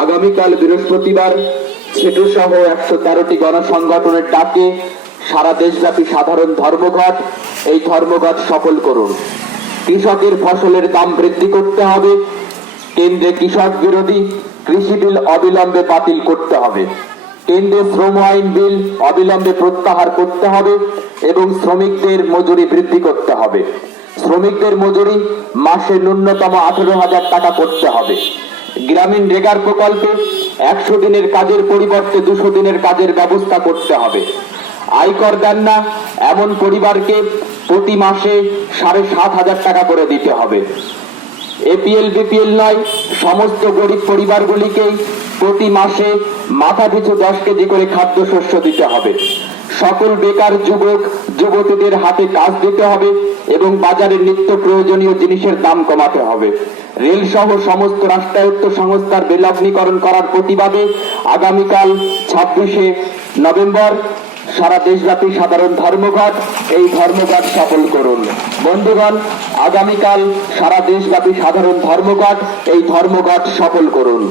আগামীকাল বৃহস্পতিবার ছেটু সহ একশো তেরোটি গণসংগঠনের ডাকে সারা দেশব্যাপী সাধারণ ধর্মঘট। এই ধর্মঘট সফল করুন। কৃষকের ফসলের দাম বৃদ্ধি করতে হবে। কেন্দ্রে কৃষক বিরোধী কৃষি বিল অবিলম্বে বাতিল করতে হবে। কেন্দ্রে শ্রম আইন বিল অবিলম্বে প্রত্যাহার করতে হবে এবং শ্রমিকদের মজুরি বৃদ্ধি করতে হবে। শ্রমিকদের মজুরি মাসে ন্যূনতম আঠেরো হাজার টাকা করতে হবে। গ্রামীণ রেগার প্রকল্পে একশো দিনের কাজের পরিবর্তে দুশো দিনের কাজের ব্যবস্থা করতে হবে। আয়কর দেন না, এমন পরিবারকে প্রতি মাসে সাড়ে সাত হাজার টাকা করে দিতে হবে। এপিএল, বিপিএল নয়, সমস্ত গরিব পরিবারগুলিকেই প্রতি মাসে মাথা পিছু দশ কেজি করে খাদ্যশস্য দিতে হবে। সকল বেকার যুবক, যুবতীদের হাতে কাজ দিতে হবে এবং বাজারে নিত্য প্রয়োজনীয় জিনিসের দাম কমাতে হবে। রেল সহ সমস্ত রাষ্ট্রায়ত্ত সংস্থার বেলগ্নীকরণ করার প্রতিবাদে আগামীকাল ছাব্বিশে নভেম্বর সারা দেশব্যাপী সাধারণ ধর্মঘট। এই ধর্মঘট সফল করুন। বন্ধুগণ, আগামীকাল সারা দেশব্যাপী সাধারণ ধর্মঘট। এই ধর্মঘট সফল করুন।